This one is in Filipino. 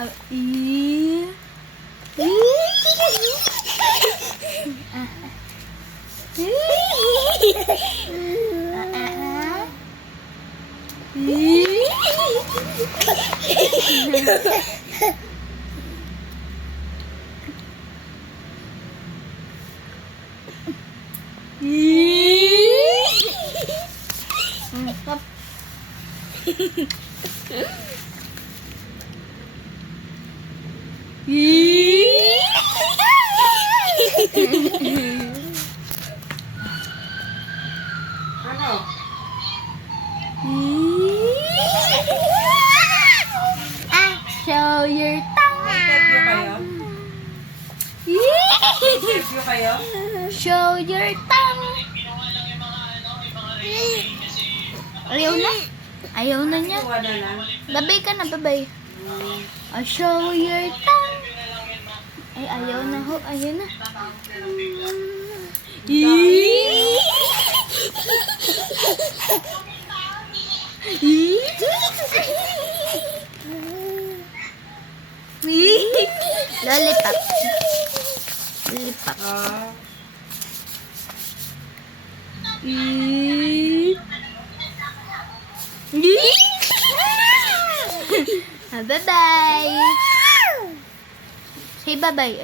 Ano? Show your tongue. Interview kayo? Interview kayo? Show your tongue. Ayaw na. Ayaw na niya. Kuha na lang. Babay ka na, babay. Show your tongue. Ay, ayaw na ho. Ayaw na. Lollipop. Lollipop. Bye-bye. Say bye-bye.